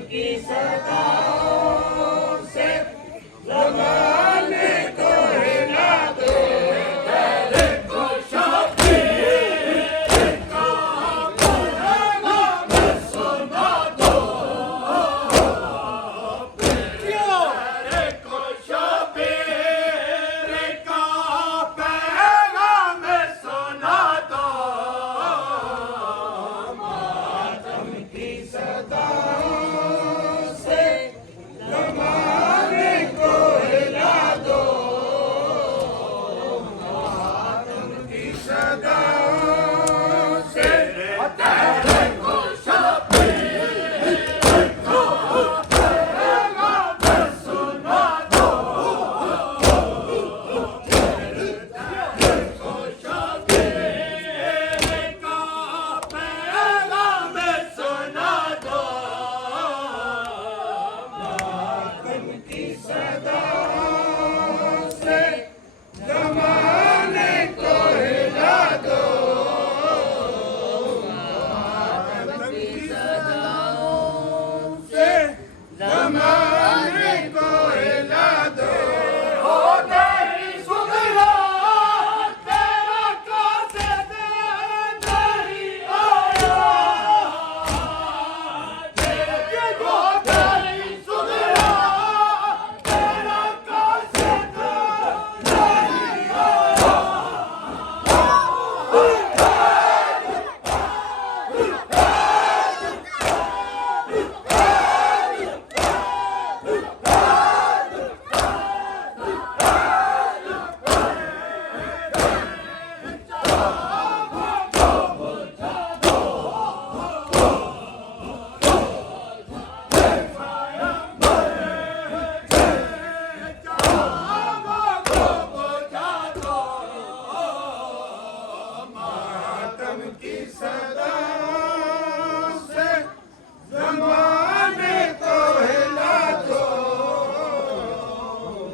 की सदाओं से जमाने को हिला दो। तेरे को शबीर का पैगाम सुना दो। तेरे को शबीर का पैगाम सुना दो। मातम की सदाओं से जमाने को हिला दो। मातम की सदाओं से तेरे को शबीर का पैगाम सुना दो। तेरे को शबीर का पैगाम सुना दो। मातम की सदाओं से जमाने को हिला दो। मातम की सदाओं से जमाने को हिला दो। हो तेरी सुगरा तेरा कासिद नहीं आया। हो तेरी सुगरा तेरा कासिद नहीं आया। मातम की सदाओं से जमाने को हिला दो।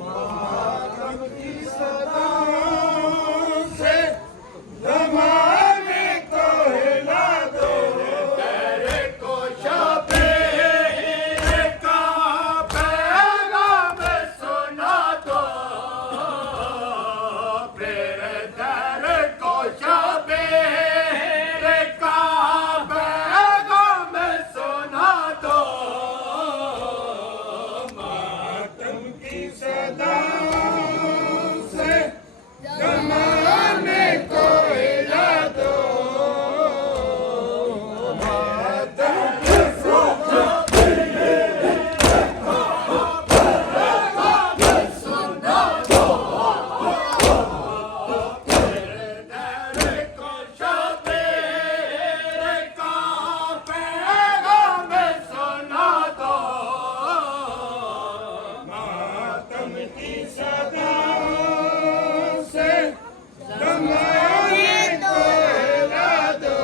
मातम की सदाओं से जमाने को हिला दो। तेरे को शबीर का पैगाम सुना दो। तेरे को शबीर का पैगाम सुना दो। मातम की सदाओं से जमाने को हिला दो। मातम की पैगाम सुना दो। तेरे को शबीर का पैगाम सुना दो। मातम की सदाओं से जमाने को हिला दो।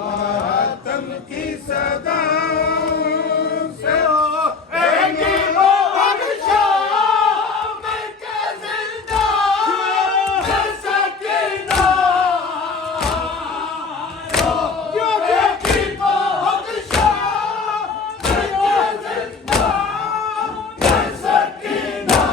मातम की सदाओं से रहेंगी वो शाम के जिंदा सकीना। रहेंगी वो शाम के जिंदा सकीना।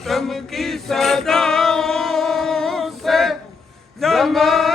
मातम की सदाओं से जमाना